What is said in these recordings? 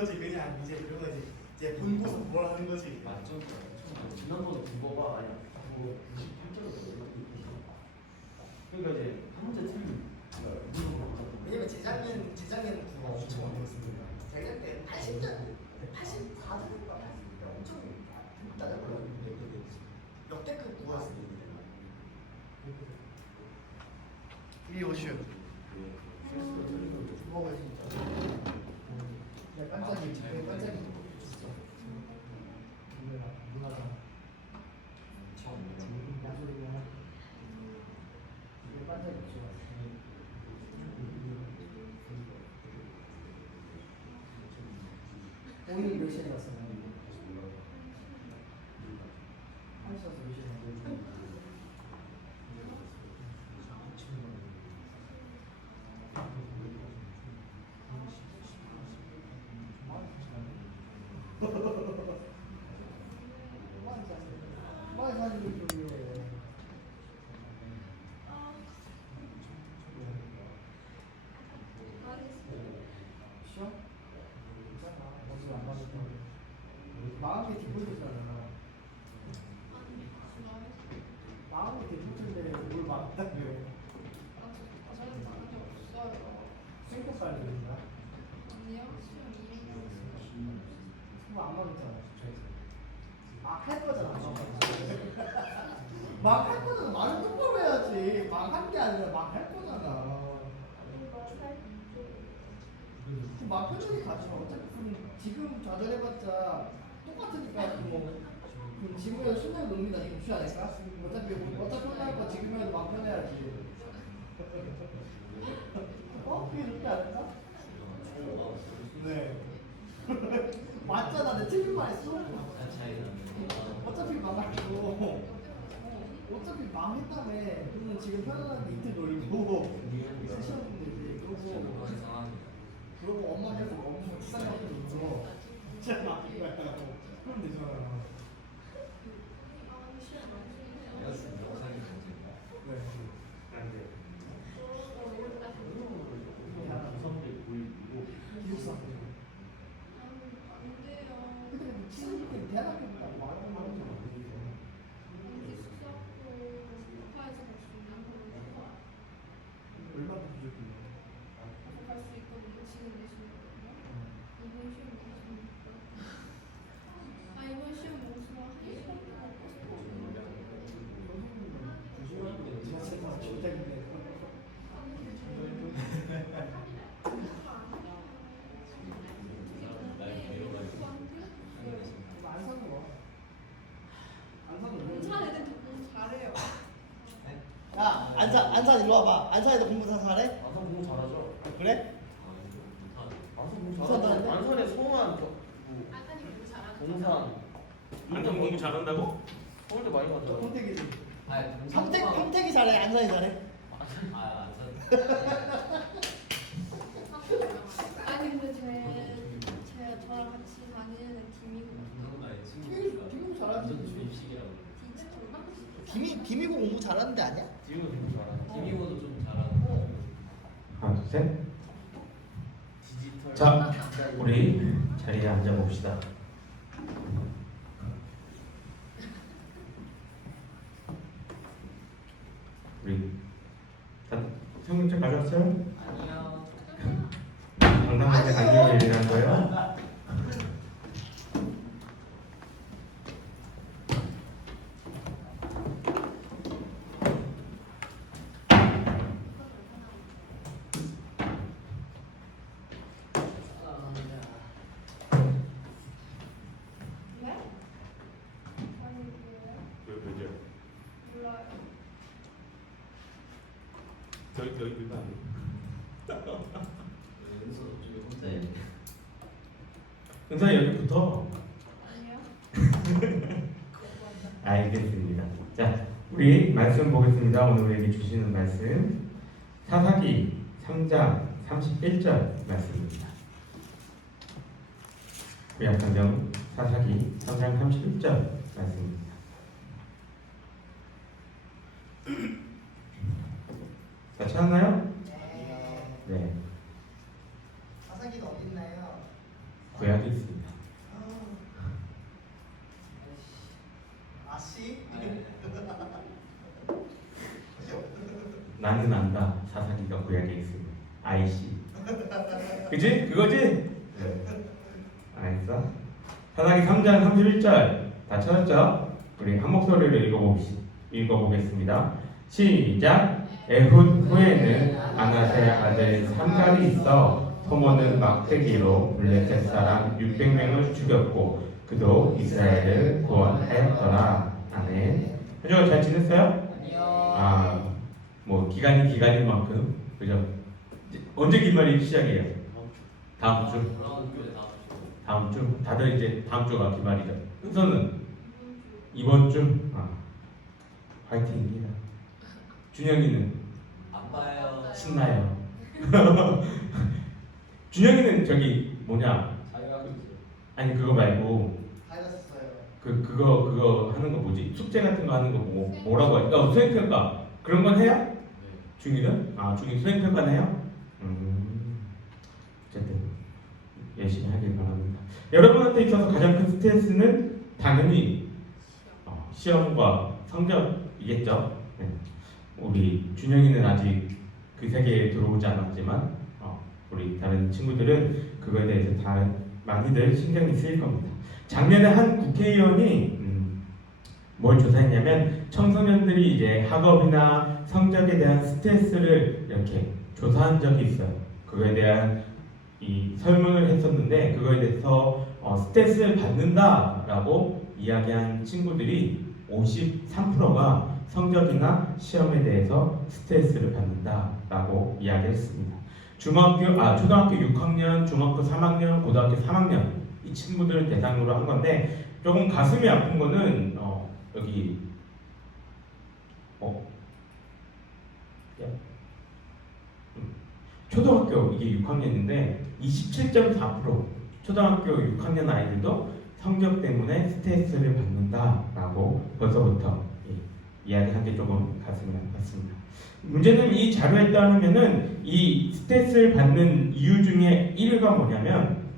거지. 그냥 이제 그거지. 이제 본고서 뭐라는 거지. 맞죠? 지난번에 국어가 아니야. 국어 98점이었거든요. 그러니까 이제 한 문제 틀린. 왜냐면 재작년 국어 엄청 어려웠습니다. 작년 때 80점, 84점인가 엄청 낮았거든요. 역대급 국어였습니다. 이리 오시오. 먹어 진짜. 야 깜짝이 왜 깜짝이 있어. 누나가 처음 야소리야. 이게 깜짝이 없어. 오늘 몇 시에 갔어요? 한 시간 몇 시에 갔어요? 마음이 기쁘잖아. 마음이 기쁘던데 뭘 막다며? 저는 나간 적 없어요. 생각 빨리 된다. 아니요, 시험 2학년. 그거 안 맞았잖아. 막 할 거잖아. 막 할 거잖아. 말을 똑바로 해야지. 막 한 게 아니라 막 할 거잖아. 막 표정이 가지 마. 어차피 지금 좌절해봤자 똑같으니까 그럼 지금이라도 순간 넘긴다 이거 좋지 않을까? 어차피 혼날 거 지금이라도 막 편해야지. 그게 좋지 않을까? 네. 맞잖아. 내 틀린 말 했어. 어차피 망했고 어차피 망했다며. 그러면 지금 편안하게 이틀 놀고 시험 되지. 그러고 엄마께서 엄청 비싼다고 있어. 진짜 막힌 거야. 그럼 되잖아. 야, 안산 일로 와봐. 안산에도 공부 다 잘해? 안산 공부 잘하죠? 그래? 안산 잘하죠? 안산에 성안, 동산. 안산 공부 잘한다고? 서울대 많이 가죠. 평택이지. 아니 평택이 잘해. 안산이 잘해. 아니 근데 제가 저랑 같이 다니는 애 김이고 잘하지. 디지털 김이고 공부 잘하는 데 아니야? 지금은 공부 잘하죠. 김이고도 좀 잘하는. 하나 둘 셋. 디지털. 자, 우리 자리에 앉아 봅시다. 우리 다 성경책 가져왔어요? 아니요. 당당하게 안녕히 얘기한 거예요. 네? 아니 뭐예요? 왜죠? 몰라요. 저희 둘다 아니에요. 은서 저기 혼자 해. 은사 여기 붙어. 아니요. 알겠습니다. 자, 우리 말씀 보겠습니다. 오늘 우리에게 주시는 말씀 사사기 3장 31절 말씀입니다. 구약성경 사사기 3장 31절 말씀입니다. 자, 찾았나요? 네. 사사기가 어디 있나요? 구약 나는 안다. 사사기가 구약에 있습니다. IC. 그지? 그거지? 네. 알겠어? 사사기 3장 31절 다 찾았죠? 우리 한 목소리를 읽어보겠습니다. 시작. 에훗 후에는 아나세 아들 삼갈이 있어 소몬은 막대기로 블레셋 사람 600명을 죽였고 그도 이스라엘을 구원하였더라. 아멘. 현주가 잘 지냈어요? 아니요. 뭐 기간인 만큼 그죠? 언제 기말이 시작이에요? 다음 주. 다음 주. 다들 이제 다음 주가 기말이죠. 은서는 이번 주. 화이팅입니다. 준영이는 안 봐요. 신나요. 준영이는 저기 뭐냐? 자기가 아니 그거 말고 다녔어요. 그거 하는 거 뭐지? 숙제 같은 거 하는 거 뭐라고 하지? 수행평가 그런 건 해요? 네. 중이는? 중이 수행평가는 해요? 어쨌든 열심히 하길 바랍니다. 여러분한테 있어서 가장 큰 스트레스는 당연히 시험과 성적이겠죠. 네. 우리 준영이는 아직 그 세계에 들어오지 않았지만 우리 다른 친구들은 그거에 대해서 다 많이들 신경이 쓰일 겁니다. 작년에 한 국회의원이 뭘 조사했냐면 청소년들이 이제 학업이나 성적에 대한 스트레스를 이렇게 조사한 적이 있어요. 그거에 대한 이 설문을 했었는데 그거에 대해서 스트레스를 받는다라고 이야기한 친구들이 53%가 성적이나 시험에 대해서 스트레스를 받는다라고 이야기했습니다. 초등학교 6학년, 중학교 3학년, 고등학교 3학년 이 친구들을 대상으로 한 건데 조금 가슴이 아픈 거는 여기 초등학교 이게 6학년인데 27.4% 초등학교 6학년 아이들도 성적 때문에 스트레스를 받는다라고 벌써부터 이야기한 게 조금 가슴이 아팠습니다. 문제는 이 자료에 따르면은 이 스트레스를 받는 이유 중에 1위가 뭐냐면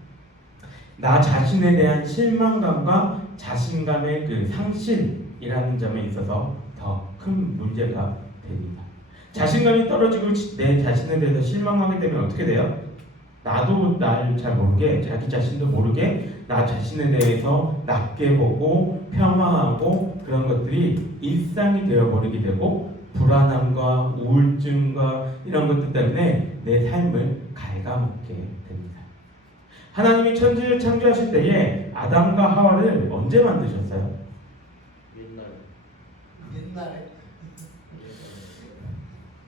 나 자신에 대한 실망감과 자신감의 그 상실이라는 점에 있어서 더 큰 문제가 됩니다. 자신감이 떨어지고 내 자신에 대해서 실망하게 되면 어떻게 돼요? 나도 나를 잘 모르게 자기 자신도 모르게 나 자신에 대해서 낮게 보고 폄하하고 그런 것들이 일상이 되어버리게 되고 불안함과 우울증과 이런 것들 때문에 내 삶을 갉아먹게 됩니다. 하나님이 천지를 창조하실 때에 아담과 하와를 언제 만드셨어요? 옛날에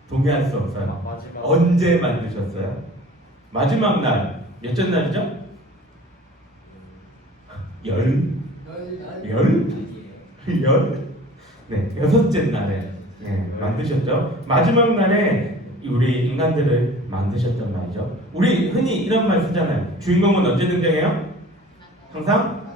동의할 수 없어요. 마지막 언제 만드셨어요? 마지막 날 몇째 날이죠? 열? 네, 여섯째 날에 만드셨죠. 마지막 날에 우리 인간들을 만드셨단 말이죠. 우리 흔히 이런 말 쓰잖아요. 주인공은 언제 등장해요? 항상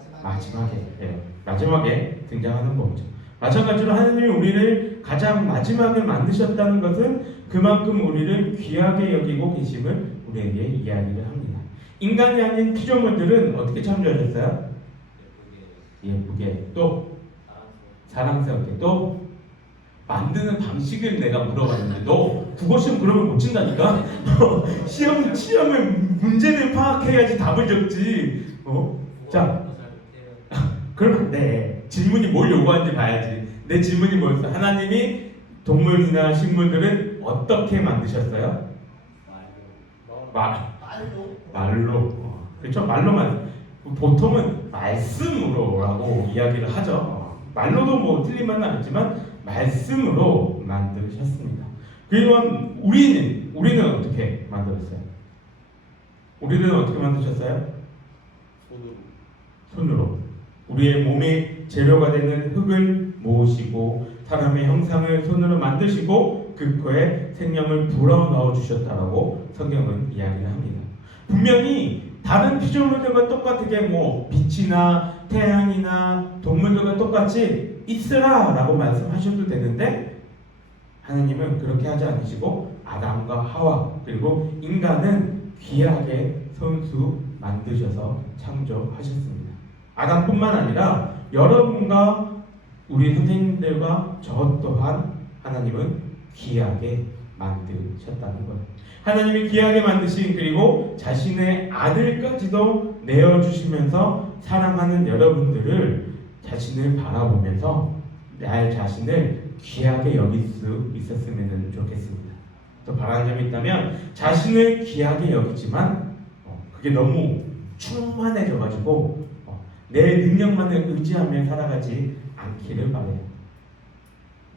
마지막에 등장하는 법이죠. 마찬가지로 하나님이 우리를 가장 마지막에 만드셨다는 것은 그만큼 우리를 귀하게 여기고 계심을 우리에게 이야기를 합니다. 인간이 아닌 피조물들은 어떻게 창조하셨어요? 예쁘게 또 사랑스럽게 또 만드는 방식을 내가 물어봤는데 너 국어시험 그러면 못 친다니까? 시험에 문제를 파악해야지 답을 적지. 자, 그러면 안 돼. 질문이 뭘 요구하는지 봐야지. 내 질문이 뭐였어? 하나님이 동물이나 식물들은 어떻게 만드셨어요? 말로. 그렇죠? 말로만. 보통은 말씀으로라고 이야기를 하죠. 말로도 뭐 틀린 말은 아니지만 말씀으로 만드셨습니다. 그리고 우리는 어떻게 만들었어요? 우리는 어떻게 만드셨어요? 손으로. 우리의 몸의 재료가 되는 흙을 모으시고 사람의 형상을 손으로 만드시고 그 코에 생명을 불어넣어 주셨다라고 성경은 이야기를 합니다. 분명히 다른 피조물들과 똑같게 빛이나 태양이나 동물들과 똑같이 있으라라고 말씀하셔도 되는데 하나님은 그렇게 하지 않으시고 아담과 하와 그리고 인간은 귀하게 손수 만드셔서 창조하셨습니다. 아담뿐만 아니라 여러분과 우리 선생님들과 저 또한 하나님은 귀하게 만드셨다는 거예요. 하나님이 귀하게 만드신 그리고 자신의 아들까지도 내어주시면서 사랑하는 여러분들을 자신을 바라보면서 나 자신을 귀하게 여길 수 있었으면 좋겠습니다. 또 바라는 점이 있다면 자신을 귀하게 여기지만 그게 너무 충만해져가지고 내 능력만을 의지하며 살아가지 않기를 바래요.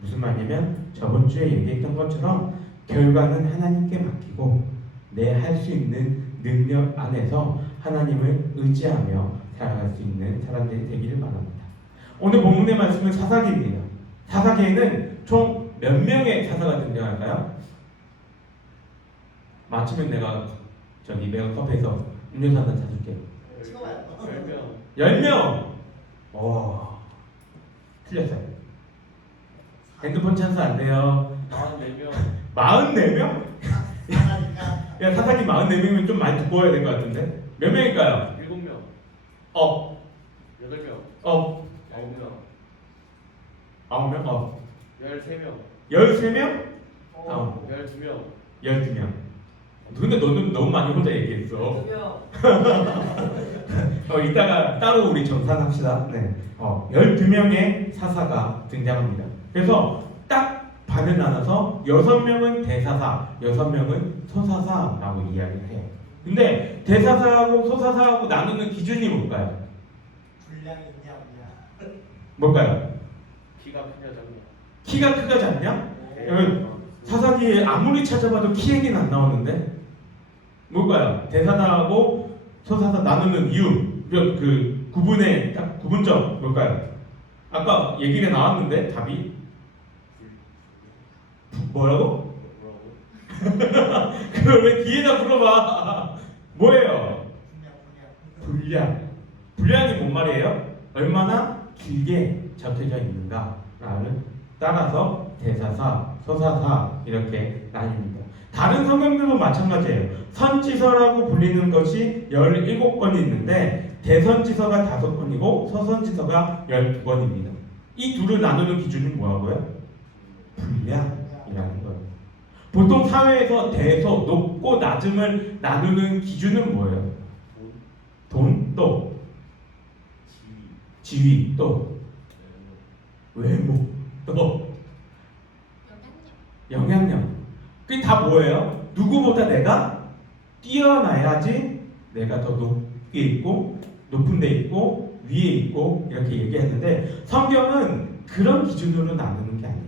무슨 말이냐면 저번 주에 얘기했던 것처럼 결과는 하나님께 맡기고 내 할 수 있는 능력 안에서 하나님을 의지하며 살아갈 수 있는 사람들이 되기를 바랍니다. 오늘 본문의 말씀은 사사기입니다. 사사기에는 총 몇 명의 사사가 등장할까요? 맞추면 내가 커피에서 음료수 한잔 사줄게요. 10명! 오, 틀렸어요. 핸드폰 찬스 안 돼요. 44명. 44명? 야, 사사기 44명이면 좀 많이 두꺼워야 될 것 같은데? 몇 명일까요? 7명. 8명. 9명? 13명. 13명? 12명. 12명. 근데 너는 너무 많이 혼자 얘기했어. 이따가 따로 우리 정산합시다. 네. 12명의 사사가 등장합니다. 그래서 딱 반을 나눠서 6명은 대사사, 6명은 소사사라고 이야기를 해요. 근데 대사사하고 소사사하고 나누는 기준이 뭘까요? 분량이냐 없냐. 뭘까요? 키가 크냐 작냐. 키가 크가 작냐? 네. 사사기에 아무리 찾아봐도 키 얘기는 안 나오는데 뭘까요? 대사사하고 소사사 나누는 이유, 그 구분의 딱 구분점 뭘까요? 아까 얘기가 나왔는데 답이 뭐라고? 그걸 왜 뒤에다 물어봐? 뭐예요? 분량이 뭔 말이에요? 얼마나 길게 적혀져 있는가라는 따라서 대사사, 소사사 이렇게 나뉩니다. 다른 성경들도 마찬가지예요. 선지서라고 불리는 것이 17권이 있는데 대선지서가 5권이고 서선지서가 12권입니다. 이 둘을 나누는 기준이 뭐라고요? 분량이라는 거예요. 보통 사회에서 대소, 높고 낮음을 나누는 기준은 뭐예요? 돈, 또 지위, 또 외모, 또 영향력. 그게 다 뭐예요? 누구보다 내가 뛰어나야지 내가 더 높게 있고 높은 데 있고 위에 있고 이렇게 얘기했는데 성경은 그런 기준으로 나누는 게 아니에요.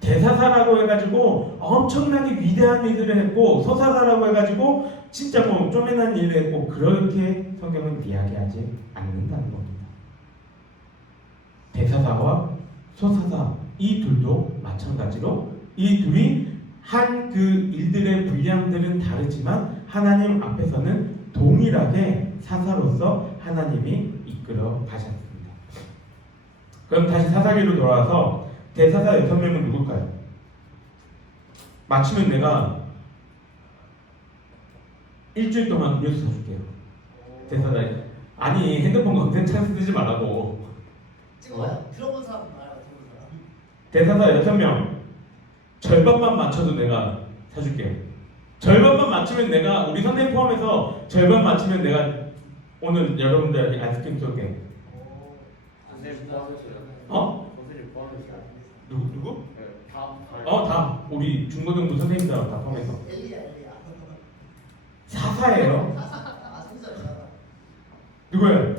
대사사라고 해가지고 엄청나게 위대한 일들을 했고 소사사라고 해가지고 진짜 뭐 쪼매난 일을 했고 그렇게 성경은 이야기하지 않는다는 겁니다. 대사사와 소사사 이 둘도 마찬가지로 이 둘이 한 그 일들의 분량들은 다르지만 하나님 앞에서는 동일하게 사사로서 하나님이 이끌어 가셨습니다. 그럼 다시 사사기로 돌아와서 대사사 6명은 누굴까요? 맞추면 내가 일주일 동안 음료수 사줄게요. 대사사 아니 핸드폰 검색 찬스 쓰지 말라고. 찍어봐요. 들어본 사람 말아요. 대사사 6명 절반만 맞춰도 내가 사줄게요. 절반만 맞추면 내가 우리 선생님 포함해서 절반 맞추면 내가 오늘 여러분들한테 아이스크림 쏠게. 선생님 포함했어요. 선생님 포함했어요. 누구? 네, 다 우리 중고등부 선생님들 다 포함해서 엘리야. 사사예요. 아, 진짜. 누구예요?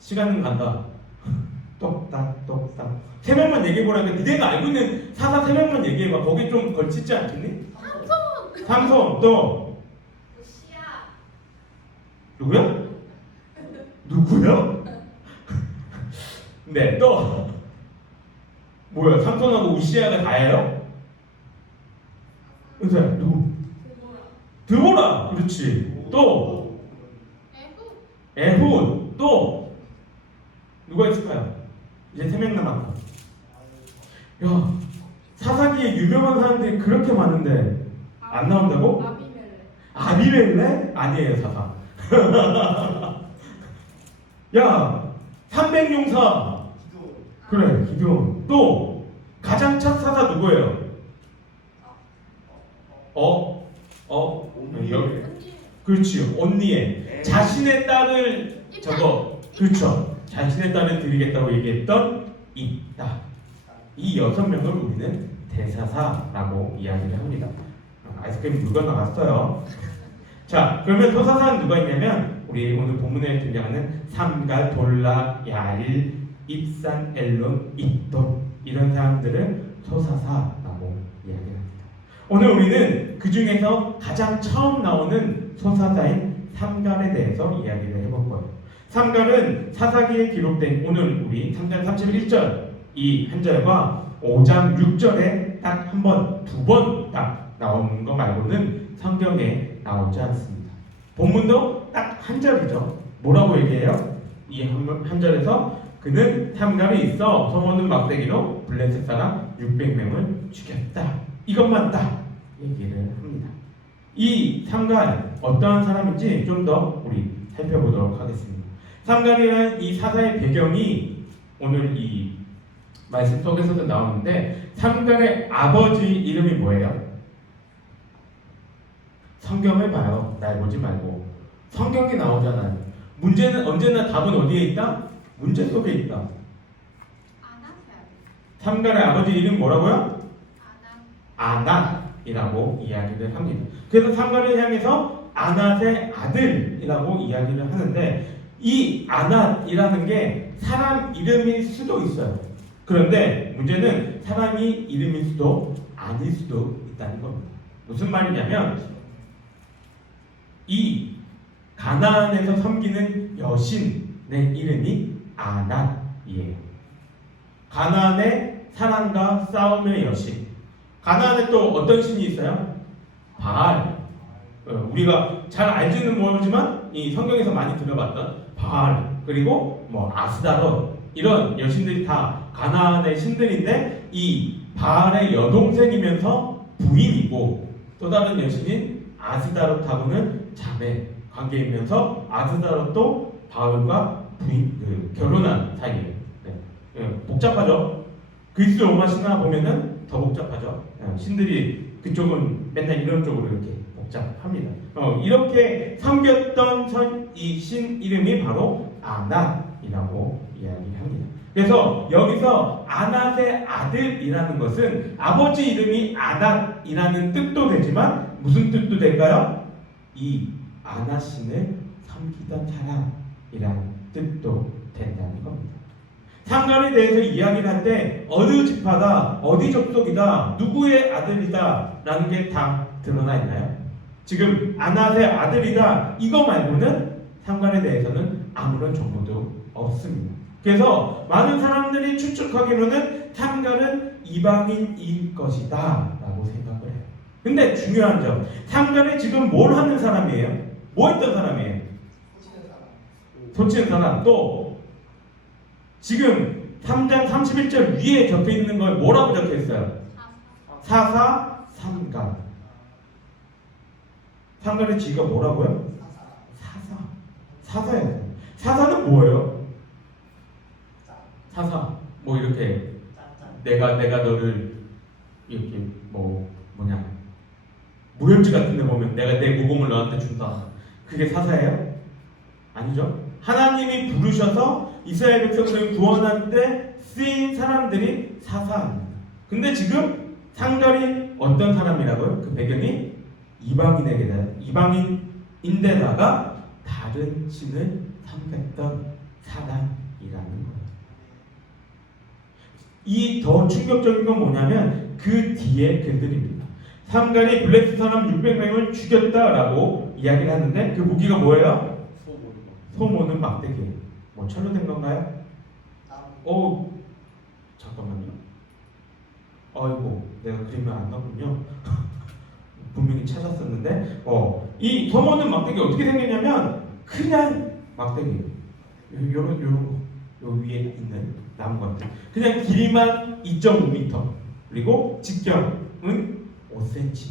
시간은 간다. 똑딱. 3명만 얘기해보라니까 니네가 알고 있는 사사 3명만 얘기해봐. 거기 좀 걸치지 않겠니? 삼손 또 시야. 누구야? 네, 또 뭐야? 삼손하고 우시아가 다예요? 의사 누구? 드보라. 그렇지. 또 에훗. 또 누가 있을까요? 이제 3명 남았다. 야, 사사기에 유명한 사람들이 그렇게 많은데 안 나온다고? 아비멜레? 아니에요, 사사. 야, 300용사. 그래, 기드온. 또 가장 첫 사사 누구예요? 여기 그렇지요. 언니의 자신의 딸을 저거 그렇죠. 자신의 딸을 드리겠다고 얘기했던 있다. 이 6명을 우리는 대사사라고 이야기를 합니다. 아이스크림 물건 나왔어요. 자, 그러면 소사사는 누가 있냐면 우리 오늘 본문에 등장하는 삼갈, 돌라, 야일, 입산, 엘론, 입돈 이런 사람들을 소사사라고 이야기합니다. 오늘 우리는 그 중에서 가장 처음 나오는 소사사인 삼갈에 대해서 이야기를 해볼 거예요. 삼갈은 사사기에 기록된 오늘 우리 3장 31절 이 한 절과 5장 6절에 딱 한 번, 두 번 딱 나오는 거 말고는 성경에 나오지 않습니다. 본문도 딱 한 절이죠. 뭐라고 얘기해요? 이 한 절에서 그는 삼갈에 있어 소모는 막대기로 블레셋 사람 600명을 죽였다. 이것만 딱 얘기를 합니다. 이 삼갈 어떠한 사람인지 좀 더 우리 살펴보도록 하겠습니다. 삼갈이라는 이 사사의 배경이 오늘 이 말씀 속에서도 나오는데 삼갈의 아버지 이름이 뭐예요? 성경을 봐요. 날 보지 말고. 성경이 나오잖아요. 문제는 언제나 답은 어디에 있다? 문제 속에 있다. 삼갈의 아버지 이름 뭐라고요? 아낫이라고 이야기를 합니다. 그래서 삼갈을 향해서 아낫의 아들이라고 이야기를 하는데 이 아낫이라는 게 사람 이름일 수도 있어요. 그런데 문제는 사람이 이름일 수도 아닐 수도 있다는 겁니다. 무슨 말이냐면 이 가나안에서 섬기는 여신의 이름이 아낫이에요. 가나안의 사랑과 싸움의 여신. 가나안에 또 어떤 신이 있어요? 바알. 우리가 잘 알지는 모르지만 이 성경에서 많이 들어봤던 바알 그리고 뭐 아스다롯 이런 여신들이 다 가나안의 신들인데 이 바알의 여동생이면서 부인이고 또 다른 여신인 아스다롯하고는 자매 관계이면서 아스다롯도 바알과 부인 결혼한 사이예요. 네. 복잡하죠. 그리스 로마 신화 보면은 더 복잡하죠. 신들이 그쪽은 맨날 이런 쪽으로 이렇게 복잡합니다. 이렇게 섬겼던 이 신 이름이 바로 아낫이라고 이야기합니다. 그래서 여기서 아낫의 아들이라는 것은 아버지 이름이 아낫이라는 뜻도 되지만 무슨 뜻도 될까요? 이 아낫신을 섬기던 사람이라는 뜻도 된다는 겁니다. 삼갈에 대해서 이야기를 할 때 어느 지파다, 어디 족속이다, 누구의 아들이다 라는 게 다 드러나 있나요? 지금 아낫의 아들이다 이거 말고는 삼갈에 대해서는 아무런 정보도 없습니다. 그래서 많은 사람들이 추측하기로는 삼갈은 이방인일 것이다 라고 생각을 해요. 근데 중요한 점, 삼갈이 지금 뭘 하는 사람이에요? 뭐 했던 사람이에요? 소치는 사람. 또 지금 3장 31절 위에 적혀있는 걸 뭐라고 적혀있어요? 사사, 삼갈. 삼갈의 지가 뭐라고요? 사사. 사사예요. 사사는 뭐예요? 사사. 뭐 이렇게 내가 너를 이렇게 무협지 같은 데 보면 내가 내 모공을 너한테 준다. 그게 사사예요? 아니죠. 하나님이 부르셔서 이스라엘 백성들을 구원할 때 쓰인 사람들이 사사입니다. 근데 지금 삼갈이 어떤 사람이라고요? 그 배경이 이방인인데다가 다른 신을 섬겼던 사람이라는 거예요. 이 더 충격적인 건 뭐냐면 그 뒤에 글들입니다. 삼갈이 블레셋 사람 600명을 죽였다라고 이야기를 하는데 그 무기가 뭐예요? 소모는 막대기예요. 뭐 철로 된 건가요? 잠깐만요. 아이고 내가 그림을 안 봤군요. 분명히 찾았었는데 이 소모는 막대기 어떻게 생겼냐면 그냥 막대기예요. 요런 거, 요 위에 있는 나무 같은 그냥 길이만 2.5m 그리고 직경은 5cm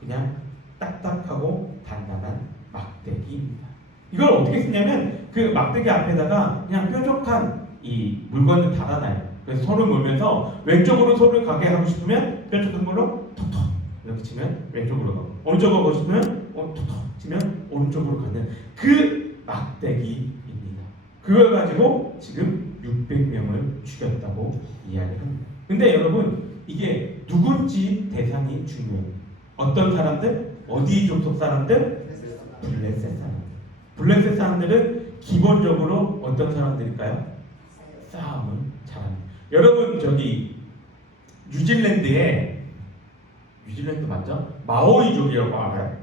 그냥 딱딱하고 단단한 막대기입니다. 이걸 어떻게 쓰냐면 그 막대기 앞에다가 그냥 뾰족한 이 물건을 달아놔요. 그래서 소를 몰면서 왼쪽으로 소를 가게 하고 싶으면 뾰족한 걸로 톡톡 이렇게 치면 왼쪽으로 가고 오른쪽으로 거시면 톡톡 치면 오른쪽으로 가는 그 막대기입니다. 그걸 가지고 지금 600명을 죽였다고 이야기합니다. 근데 여러분 이게 누군지 대상이 중요해요. 어떤 사람들? 어디 족속 사람들? 블레셋 사람들. 블레셋 사람들은 기본적으로 어떤 사람들일까요? 싸움을 잘합니다. 여러분 저기 뉴질랜드 맞죠? 마오이족이라고 알아요.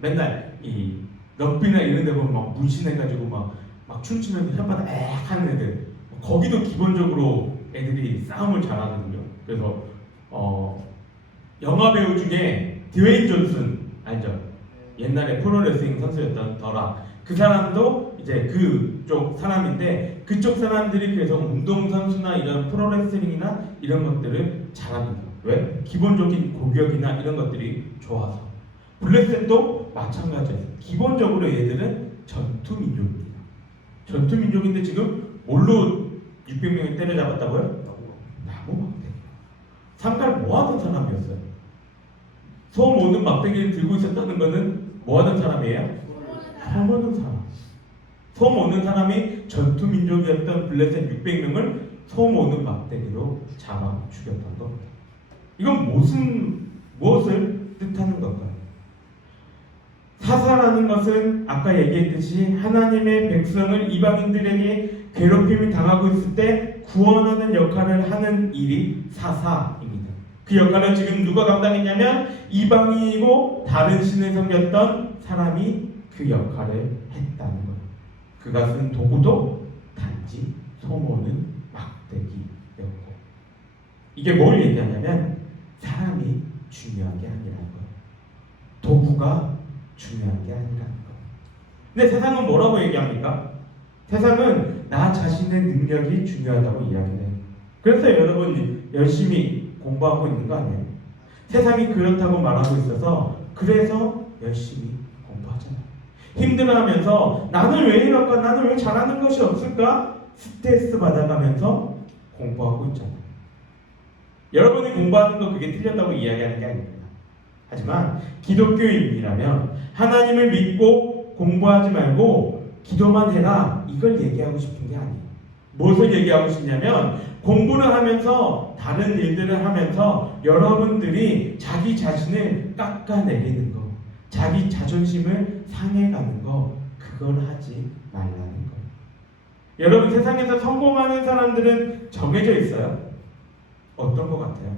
맨날 이 럭비나 이런 데 보면 막 문신해가지고 막 춤추면서 혓바닥 엑 하는 애들. 거기도 기본적으로 애들이 싸움을 잘하거든요. 그래서 영화 배우 중에 드웨인 존슨 알죠? 옛날에 프로레슬링 선수였던 더락. 그 사람도 이제 그쪽 사람인데 그쪽 사람들이 그래서 운동선수나 이런 프로레슬링이나 이런 것들을 잘합니다. 왜? 기본적인 고격이나 이런 것들이 좋아서. 블레셋도 마찬가지예요. 기본적으로 얘들은 전투민족입니다. 전투민족인데 지금 뭘로 600명이 때려잡았다고요? 나무 막대기. 상갈 뭐하던 사람이었어요? 소음 오는 막대기를 들고 있었다는 것은 뭐하던 사람이에요? 소음 오는 사람. 소음 오는 사람이 전투민족이었던 블레셋 600명을 소음 오는 막대기로 잡아 죽였던 겁니다. 이건 무엇을 뜻하는 걸까요? 사사라는 것은 아까 얘기했듯이 하나님의 백성을 이방인들에게 괴롭힘을 당하고 있을 때 구원하는 역할을 하는 일이 사사입니다. 그 역할을 지금 누가 감당했냐면 이방인이고 다른 신을 섬겼던 사람이 그 역할을 했다는 거예요. 그것은 도구도 단지 소모는 막대기였고, 이게 뭘 얘기하냐면 사람이 중요한 게 아니라는 거예요. 도구가 중요한 게 아니라는 거예요. 근데 세상은 뭐라고 얘기합니까? 세상은 나 자신의 능력이 중요하다고 이야기해요. 그래서 여러분 열심히 공부하고 있는 거 아니에요? 세상이 그렇다고 말하고 있어서 그래서 열심히 공부하잖아요. 힘들어하면서 나는 왜 이럴까? 나는 왜 잘하는 것이 없을까? 스트레스 받아가면서 공부하고 있잖아요. 여러분이 공부하는 거 그게 틀렸다고 이야기하는 게 아닙니다. 하지만 기독교인이라면 하나님을 믿고 공부하지 말고 기도만 해라, 이걸 얘기하고 싶은 게 아니에요. 무엇을 얘기하고 싶냐면 공부를 하면서 다른 일들을 하면서 여러분들이 자기 자신을 깎아내리는 거, 자기 자존심을 상해가는 거, 그걸 하지 말라는 거예요. 여러분 세상에서 성공하는 사람들은 정해져 있어요. 어떤 것 같아요?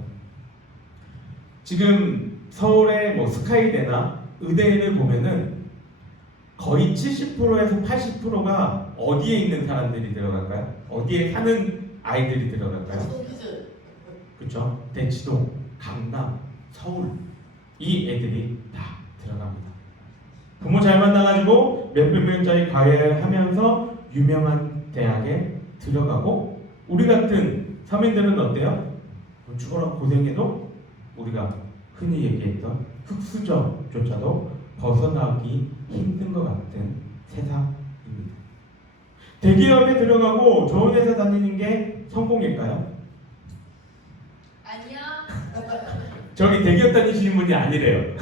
지금 서울의 뭐 스카이대나 의대를 보면은 거의 70%에서 80%가 어디에 있는 사람들이 들어갈까요? 어디에 사는 아이들이 들어갈까요? 그렇죠? 대치동, 강남, 서울, 이 애들이 다 들어갑니다. 부모 잘 만나가지고 몇백 명짜리 과외를 하면서 유명한 대학에 들어가고, 우리 같은 서민들은 어때요? 죽어라 고생해도 우리가 흔히 얘기했던 흑수저조차도 벗어나기 힘든 것 같은 세상입니다. 대기업에 들어가고 좋은 회사 다니는 게 성공일까요? 아니야. 저기 대기업 다니시는 분이 아니래요.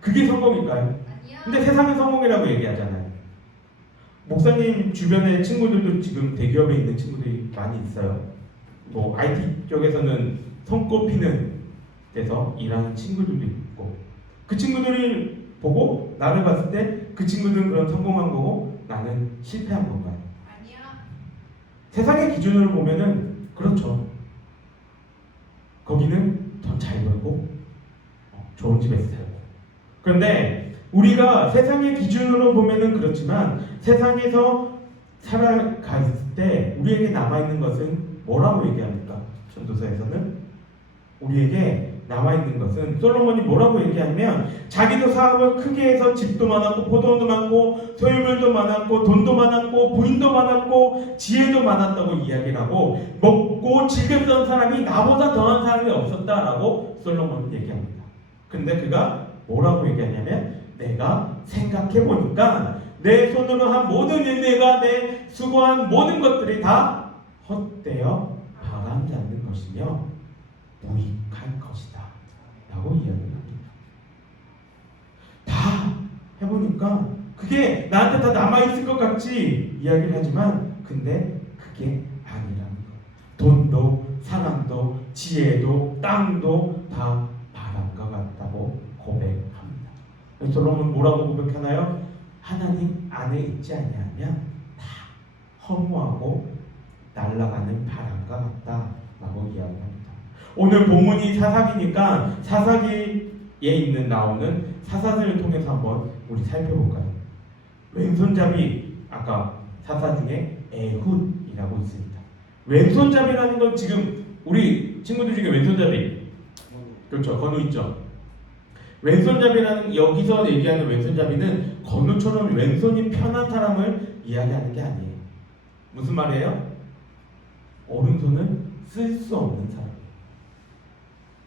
그게 성공일까요? 아니야. 근데 세상은 성공이라고 얘기하잖아요. 목사님 주변에 친구들도 지금 대기업에 있는 친구들이 많이 있어요. 뭐 IT 쪽에서는 손꼽히는 데서 일하는 친구들도 있고, 그 친구들이 보고 나를 봤을 때 그 친구들은 그런 성공한 거고 나는 실패한 건가요? 아니야. 세상의 기준으로 보면은 그렇죠. 거기는 더 잘 벌고 좋은 집에서 살고. 그런데 우리가 세상의 기준으로 보면은 그렇지만 세상에서 살아갈 때 우리에게 남아있는 것은 뭐라고 얘기합니까? 전도서에서는 우리에게 남아있는 것은, 솔로몬이 뭐라고 얘기하냐면 자기도 사업을 크게 해서 집도 많았고 포도원도 많고 소유물도 많았고 돈도 많았고 부인도 많았고 지혜도 많았다고 이야기를 하고, 먹고 즐겼던 사람이 나보다 더한 사람이 없었다라고 솔로몬은 얘기합니다. 근데 그가 뭐라고 얘기하냐면 내가 생각해보니까 내 손으로 한 모든 일들과 내 수고한 모든 것들이 다 헛되어 바람잡는 것이며 무익한 것이다 라고 이야기합니다. 해보니까 그게 나한테 다 남아있을 것 같이 이야기를 하지만 근데 그게 아니라는 거. 돈도 사랑도 지혜도 땅도 다 바람과 같다고 고백합니다. 솔로몬은 뭐라고 고백하나요? 하나님 안에 있지 아니하면 다 허무하고 날아가는 바람과 같다라고 이야기합니다. 오늘 본문이 사사기니까 사사기에 있는 나오는 사사들을 통해서 한번 우리 살펴볼까요? 왼손잡이 아까 사사 중에 에훗이라고 있습니다. 왼손잡이라는 건 지금 우리 친구들 중에 왼손잡이 그렇죠 건우 있죠. 왼손잡이라는 여기서 얘기하는 왼손잡이는 건우처럼 왼손이 편한 사람을 이야기하는 게 아니에요. 무슨 말이에요? 오른손을 쓸 수 없는 사람,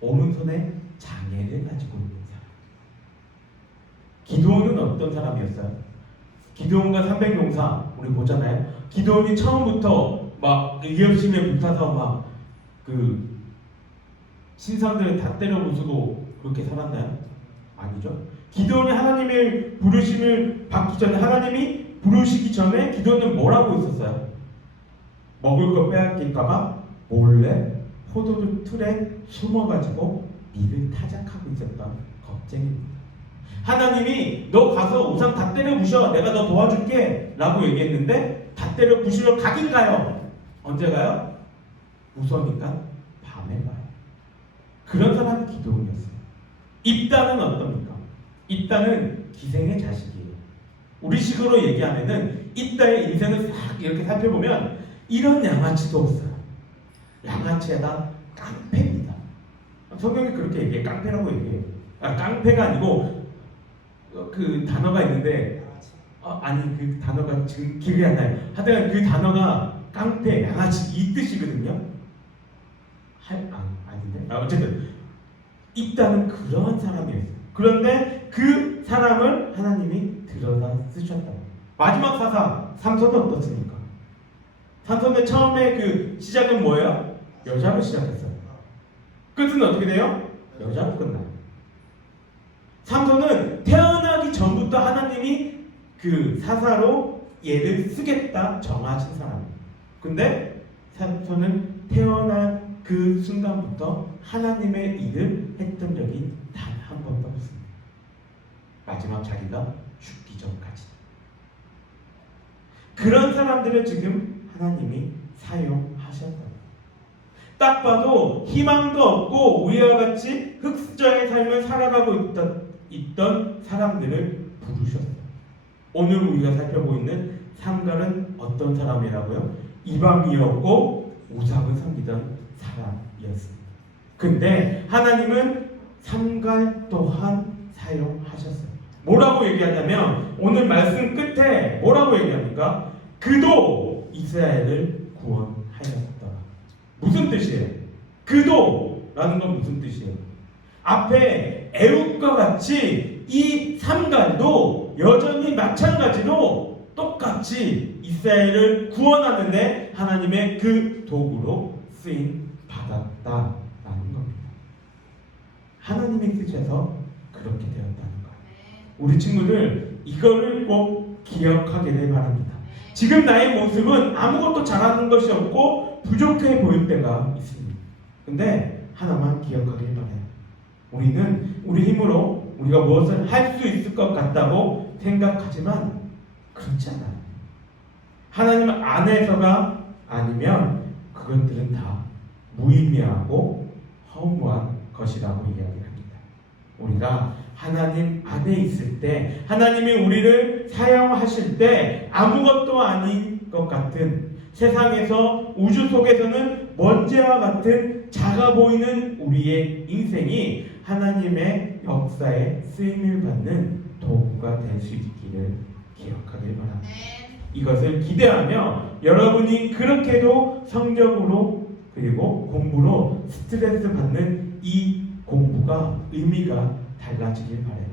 오른손에 장애를 가지고 있는 사람. 기드온은 어떤 사람이었어요? 기드온과 300용사 우리 보잖아요. 기드온이 처음부터 막 의협심에 불타서 막 그 신상들을 다 때려 부수고 그렇게 살았나요? 아니죠. 기드온이 하나님의 부르심을 받기 전에 하나님이 부르시기 전에 기드온은 뭐라고 있었어요? 먹을 거 빼앗길까봐 몰래 포도주 틀에 숨어가지고 이를 타작하고 있었던 겁쟁입니다. 하나님이 너 가서 우상 다 때려 부셔 내가 너 도와줄게 라고 얘기했는데 다 때려 부시러 가긴 가요. 언제 가요? 무서우니까 밤에 가요. 그런 사람이 기드온이었어요. 입다는 어떻습니까? 입다는 기생의 자식이에요. 우리식으로 얘기하면은 입다의 인생을 싹 이렇게 살펴보면 이런 양아치도 없어요. 양아치에다 깡패입니다. 성경이 그렇게 얘기해. 깡패라고 얘기해요. 깡패가 아니고 그 단어가 있는데 아니 그 단어가 지금 기억이 안 나요. 하여튼 그 단어가 깡패, 양아치 이 뜻이거든요. 아닌데? 어쨌든 입다는 그런 사람이었어요. 그런데 그 사람을 하나님이 들여다 쓰셨다고. 마지막 사사 삼손은 어떻습니까? 삼손의 처음에 그 시작은 뭐예요? 여자로 시작했어요. 끝은 어떻게 돼요? 여자로 끝나요. 삼손은 태어나기 전부터 하나님이 그 사사로 얘를 쓰겠다 정하신 사람이에요. 근데 삼손은 태어난 그 순간부터 하나님의 일을 했던 적이 단 한 번도 없습니다. 마지막 자기가 죽기 전까지. 그런 사람들을 지금 하나님이 사용하셨다. 딱 봐도 희망도 없고 우리와 같이 흑수저의 삶을 살아가고 있던 사람들을 부르셨어요. 오늘 우리가 살펴보이는 삼갈은 어떤 사람이라고요? 이방이었고 우상을 섬기던 사람이었습니다. 근데 하나님은 삼갈 또한 사용하셨어요. 뭐라고 얘기하냐면 오늘 말씀 끝에 뭐라고 얘기합니까? 그도 이스라엘을 구원하였더라. 무슨 뜻이에요? 그도라는 건 무슨 뜻이에요? 앞에 에훗과 같이 이 삼갈도 여전히 마찬가지로 똑같이 이스라엘을 구원하는데 하나님의 그 도구로 쓰임 받았다라는 겁니다. 하나님이 쓰셔서 그렇게 되었다는 거예요. 우리 친구들 이거를 꼭 기억하기를 바랍니다. 지금 나의 모습은 아무것도 잘하는 것이 없고 부족해 보일 때가 있습니다. 근데 하나만 기억하길 바라요. 우리는 우리 힘으로 우리가 무엇을 할 수 있을 것 같다고 생각하지만 그렇지 않아요. 하나님 안에서가 아니면 그것들은 다 무의미하고 허무한 것이라고 이야기합니다. 우리가 하나님 안에 있을 때 하나님이 우리를 사용하실 때 아무것도 아닌 것 같은 세상에서 우주 속에서는 먼지와 같은 작아 보이는 우리의 인생이 하나님의 역사에 쓰임을 받는 도구가 될 수 있기를 기억하길 바랍니다. 이것을 기대하며 여러분이 그렇게도 성적으로 그리고 공부로 스트레스 받는 이 공부가 의미가 달라지길 바라요.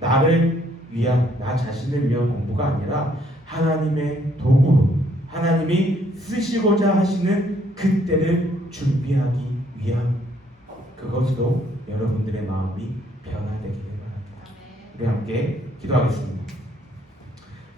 나를 위한 나 자신을 위한 공부가 아니라 하나님의 도구로 하나님이 쓰시고자 하시는 그때를 준비하기 위한 그것으로 여러분들의 마음이 변화되기를 바랍니다. 우리 함께 기도하겠습니다.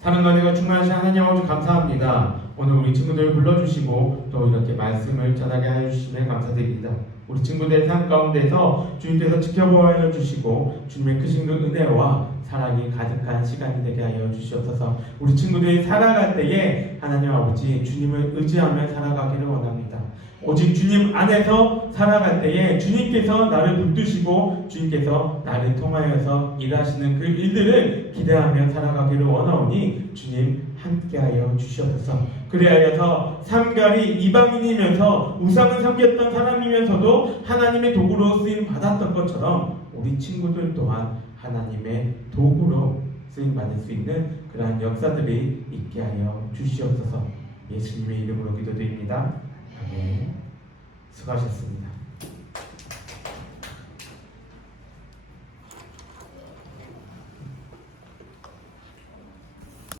사랑과 은혜가 충만하신 하나님 아버지 감사합니다. 오늘 우리 친구들 불러주시고 또 이렇게 말씀을 전하게 해주시면 감사드립니다. 우리 친구들의 삶 가운데서 주님께서 지켜보아 주시고 주님의 크신 그 은혜와 사랑이 가득한 시간이 되게 하여 주시옵소서. 우리 친구들이 살아갈 때에 하나님 아버지 주님을 의지하며 살아가기를 원합니다. 오직 주님 안에서 살아갈 때에 주님께서 나를 붙드시고 주님께서 나를 통하여서 일하시는 그 일들을 기대하며 살아가기를 원하오니 주님 함께하여 주시옵소서. 그리하여서 삼갈이 이방인이면서 우상을 섬겼던 사람이면서도 하나님의 도구로 쓰임 받았던 것처럼 우리 친구들 또한 하나님의 도구로 쓰임 받을 수 있는 그러한 역사들이 있게 하여 주시옵소서. 예수님의 이름으로 기도드립니다. 아멘. 수고하셨습니다.